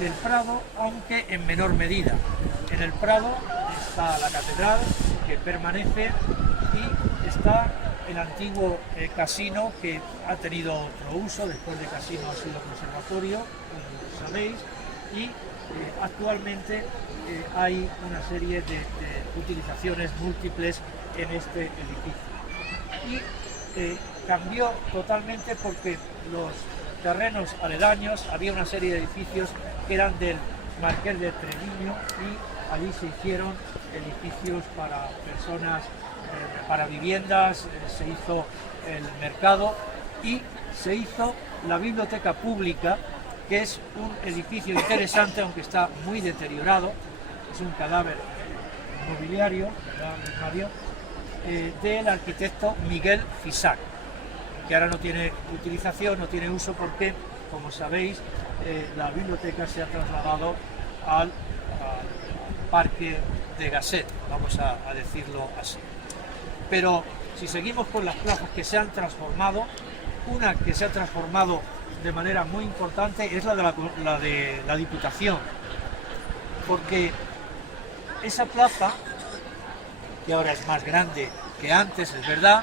del Prado, aunque en menor medida. En el Prado está la catedral, que permanece, y está el antiguo casino, que ha tenido otro uso. Después de casino ha sido conservatorio, como sabéis, y actualmente hay una serie de utilizaciones múltiples en este edificio. Y cambió totalmente porque los terrenos aledaños, había una serie de edificios que eran del Marqués de Treviño, y allí se hicieron edificios para personas, para viviendas, se hizo el mercado y se hizo la biblioteca pública, que es un edificio interesante, aunque está muy deteriorado. Es un cadáver mobiliario, del arquitecto Miguel Fisac, que ahora no tiene utilización, no tiene uso, porque, como sabéis, la biblioteca se ha trasladado al parque de Gasset, vamos a decirlo así. Pero si seguimos con las plazas que se han transformado, una que se ha transformado de manera muy importante es la de la Diputación, porque esa plaza, que ahora es más grande que antes, es verdad,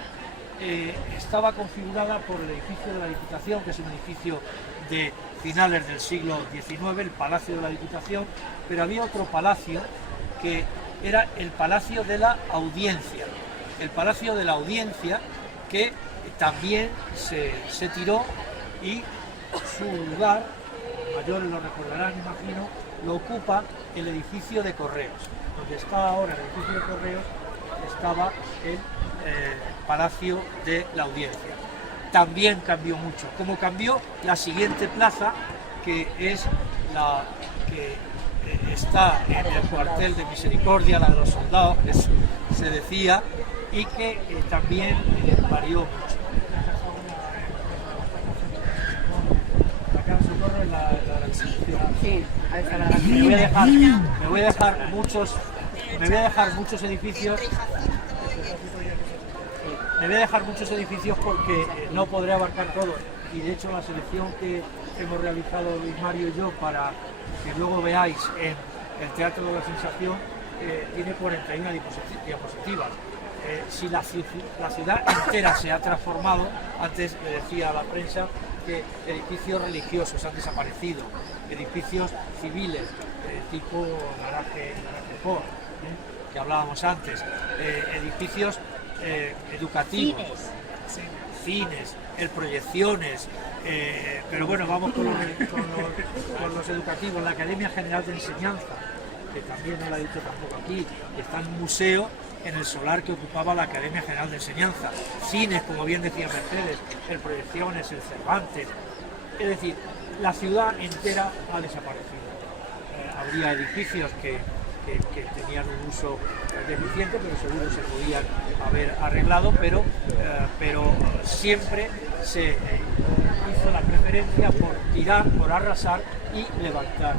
estaba configurada por el edificio de la Diputación, que es un edificio de finales del siglo XIX, el Palacio de la Diputación, pero había otro palacio que era el Palacio de la Audiencia. El Palacio de la Audiencia, que también se tiró, y su lugar, mayores lo recordarán, imagino, lo ocupa el edificio de Correos. Donde está ahora el edificio de Correos estaba el Palacio de la Audiencia. También cambió mucho, como cambió la siguiente plaza, que es la que está en el cuartel de Misericordia, la de los soldados, que se decía, y que también varió mucho. Acá en Socorro es la Sí, me voy a dejar muchos edificios. Me voy a dejar muchos edificios porque no podré abarcar todo, y de hecho la selección que hemos realizado Luis Mario y yo para que luego veáis en el Teatro de la Sensación tiene 41 diapositivas. Si la ciudad entera se ha transformado, antes le decía a la prensa que edificios religiosos han desaparecido, edificios civiles tipo garaje Ford, que hablábamos antes, edificios educativos, cines, proyecciones, pero bueno, vamos con los educativos, la Academia General de Enseñanza, que también no la he dicho tampoco aquí, que está en un museo en el solar que ocupaba la Academia General de Enseñanza, cines, como bien decía Mercedes, proyecciones, el Cervantes, es decir, la ciudad entera ha desaparecido. Habría edificios que tenían un uso deficiente, pero seguro se podían haber arreglado, pero siempre se hizo la preferencia por tirar, por arrasar y levantar.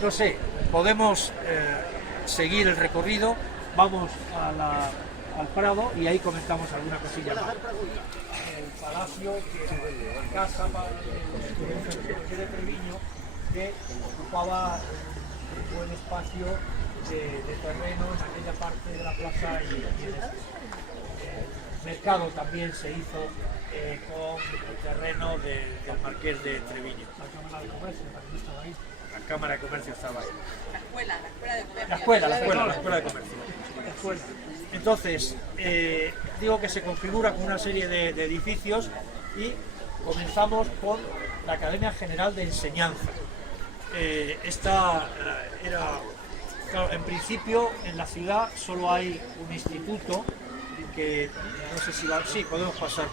No sé, podemos seguir el recorrido, vamos al Prado y ahí comentamos alguna cosilla más. El palacio, que era la casa de Treviño, que ocupaba un buen espacio de terreno en aquella parte de la plaza, y el mercado también se hizo con el terreno del Marqués de Treviño. La Cámara de Comercio también estaba ahí. La Cámara de Comercio estaba ahí. La escuela de comercio. Entonces, digo que se configura con una serie de edificios, y comenzamos con la Academia General de Enseñanza. Esta era, claro, en principio en la ciudad solo hay un instituto, que no sé si sí, podemos pasar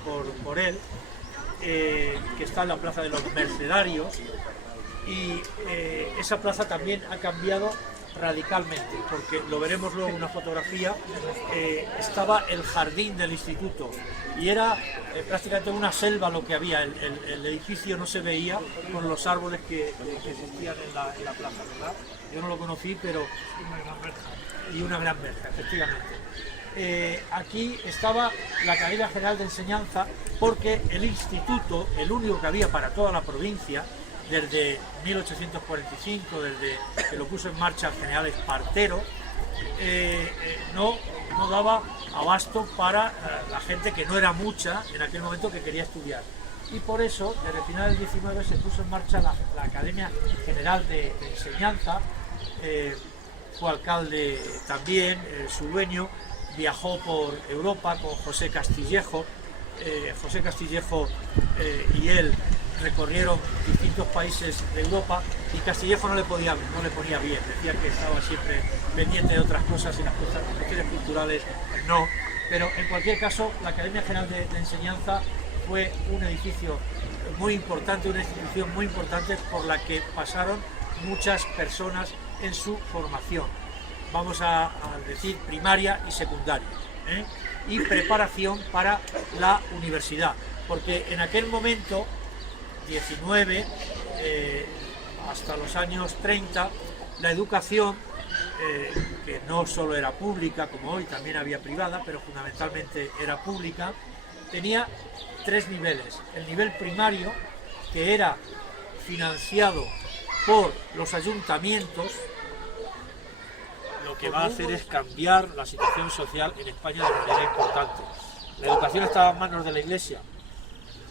por él, que está en la Plaza de los Mercedarios, y esa plaza también ha cambiado radicalmente, porque lo veremos luego en una fotografía. Estaba el jardín del instituto y era prácticamente una selva lo que había. El edificio no se veía con los árboles que existían en la plaza, ¿verdad? Yo no lo conocí, pero una gran verja, efectivamente. Aquí estaba la Academia General de Enseñanza, porque el instituto, el único que había para toda la provincia, desde 1845, desde que lo puso en marcha el general Espartero, no daba abasto para la gente, que no era mucha en aquel momento, que quería estudiar. Y por eso, desde el final del 19, se puso en marcha la Academia General de Enseñanza. Fue alcalde también, su dueño viajó por Europa con José Castillejo. José Castillejo y él recorrieron distintos países de Europa, y Castillejo no le ponía bien, decía que estaba siempre pendiente de otras cosas y las cuestiones culturales no. Pero en cualquier caso, la Academia General de Enseñanza fue un edificio muy importante, una institución muy importante por la que pasaron muchas personas en su formación, vamos a decir primaria y secundaria, y preparación para la universidad, porque en aquel momento, 19, hasta los años 30, la educación, que no solo era pública como hoy, también había privada, pero fundamentalmente era pública, tenía 3 niveles. El nivel primario, que era financiado por los ayuntamientos. Lo que va a hacer es cambiar la situación social en España de manera importante. La educación estaba en manos de la Iglesia,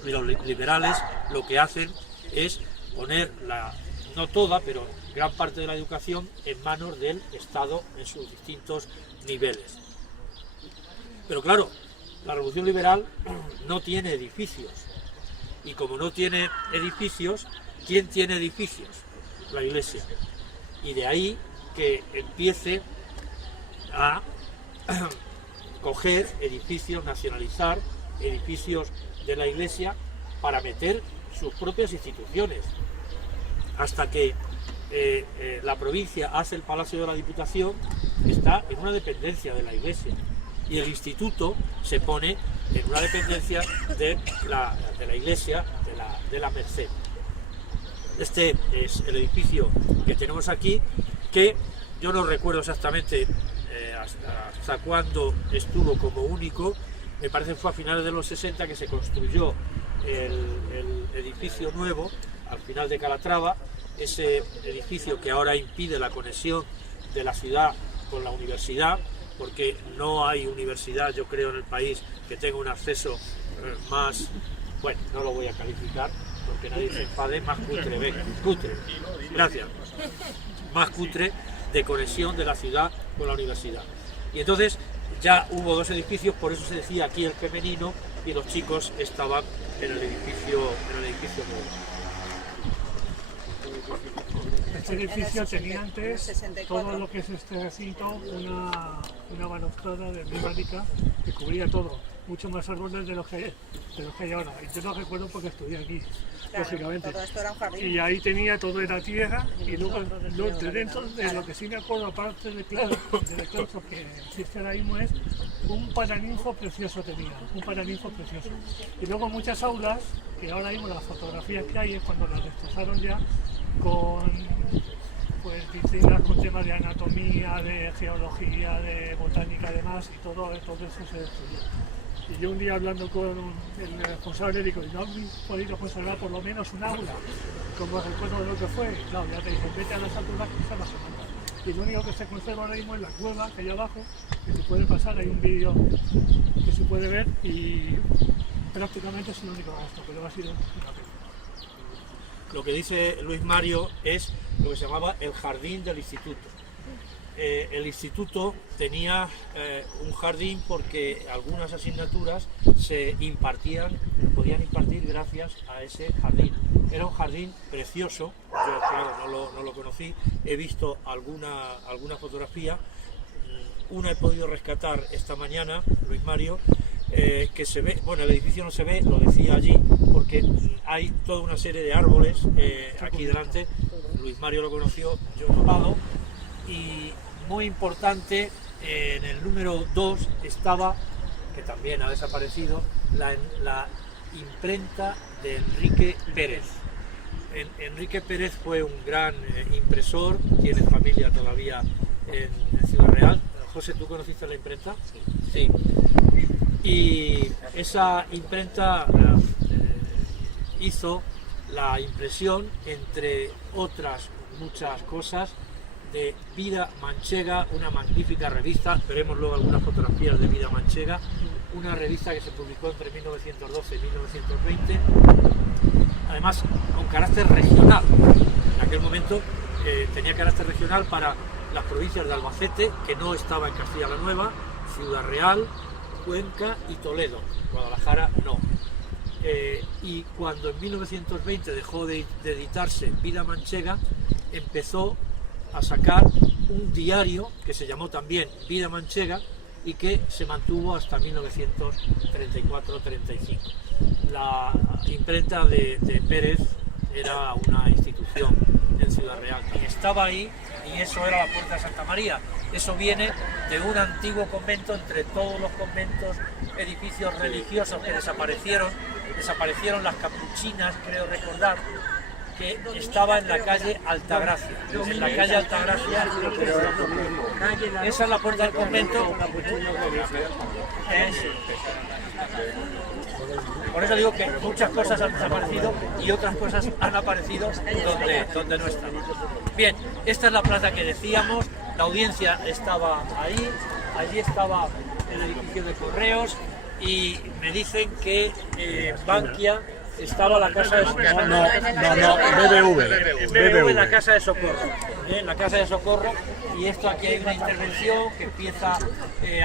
y los liberales lo que hacen es poner no toda, pero gran parte de la educación en manos del Estado en sus distintos niveles. Pero claro, la Revolución Liberal no tiene edificios, y como no tiene edificios, ¿quién tiene edificios? La Iglesia. Y de ahí que empiece a coger edificios, nacionalizar edificios de la Iglesia para meter sus propias instituciones, hasta que la provincia hace el Palacio de la Diputación, está en una dependencia de la Iglesia, y el instituto se pone en una dependencia de la Iglesia de la Merced. Este es el edificio que tenemos aquí, que yo no recuerdo exactamente hasta cuándo estuvo como único. Me parece que fue a finales de los 60 que se construyó el edificio nuevo al final de Calatrava, ese edificio que ahora impide la conexión de la ciudad con la universidad, porque no hay universidad, yo creo, en el país que tenga un acceso más, bueno, no lo voy a calificar porque nadie se enfade, más cutre, gracias, más cutre de conexión de la ciudad con la universidad. Y entonces ya hubo 2 edificios, por eso se decía aquí el femenino, y los chicos estaban en el edificio nuevo. Este edificio tenía antes todo lo que es este recinto, una balaustrada de metálica que cubría todo, mucho más árboles de los que hay ahora. Y yo lo recuerdo porque estudié aquí, claro, lógicamente. Todo esto era un jardín. Y ahí tenía todo, era tierra, y luego de dentro de lo que sí me acuerdo, aparte del claustro que existe ahora mismo, es un paraninfo precioso tenía, un paraninfo precioso. Y luego muchas aulas, que ahora mismo las fotografías que hay es cuando las destrozaron ya, con disciplinas con temas de anatomía, de geología, de botánica además, y todo eso se destruyó. Y yo un día hablando con el responsable digo, ¿no habéis podido conservar por lo menos un aula como recuerdo de lo que fue? Y claro, ya te dicen, vete a las alturas que están las semanas. Y lo único que se conserva ahora mismo es la cueva que hay abajo, que se puede pasar, hay un vídeo que se puede ver, y prácticamente es el único gasto, pero ha sido una pena. Lo que dice Luis Mario es lo que se llamaba el jardín del instituto. El instituto tenía un jardín porque algunas asignaturas podían impartir gracias a ese jardín. Era un jardín precioso, yo claro no lo conocí, he visto alguna fotografía, una he podido rescatar esta mañana, Luis Mario, que se ve, bueno, el edificio no se ve, lo decía allí, porque hay toda una serie de árboles aquí delante. Luis Mario lo conoció, yo no lo hago, y muy importante, en el número 2 estaba, que también ha desaparecido, la imprenta de Enrique Pérez. Enrique Pérez fue un gran impresor, tiene familia todavía en Ciudad Real. José, ¿tú conociste la imprenta? Sí. Y esa imprenta hizo la impresión, entre otras muchas cosas, de Vida Manchega, una magnífica revista. Veremos luego algunas fotografías de Vida Manchega, una revista que se publicó entre 1912 y 1920, además con carácter regional. En aquel momento tenía carácter regional para las provincias de Albacete, que no estaba en Castilla la Nueva, Ciudad Real, Cuenca y Toledo. Guadalajara no. Y cuando en 1920 dejó de editarse Vida Manchega, empezó a sacar un diario que se llamó también Vida Manchega y que se mantuvo hasta 1934-35. La imprenta de Pérez era una institución en Ciudad Real y estaba ahí, y eso era la Puerta de Santa María. Eso viene de un antiguo convento, entre todos los conventos, edificios religiosos que desaparecieron las capuchinas, creo recordar, que estaba en la calle Altagracia. En la calle Altagracia, esa es la puerta del convento. Por eso digo que muchas cosas han desaparecido y otras cosas han aparecido donde no están. Bien, esta es la plaza que decíamos, la audiencia estaba ahí, allí estaba el edificio de correos, y me dicen que Bankia estaba la casa de Socorro. No, BBV, la casa de Socorro. La casa de Socorro, y esto aquí hay una intervención que empieza a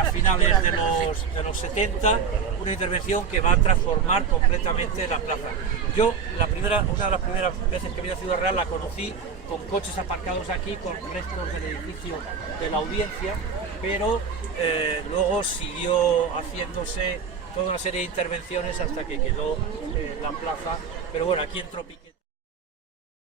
finales de los 70, una intervención que va a transformar completamente la plaza. Yo una de las primeras veces que vi a Ciudad Real la conocí con coches aparcados aquí, con restos del edificio de la audiencia, pero luego siguió haciéndose toda una serie de intervenciones hasta que quedó la plaza. Pero bueno, aquí en Tropiquera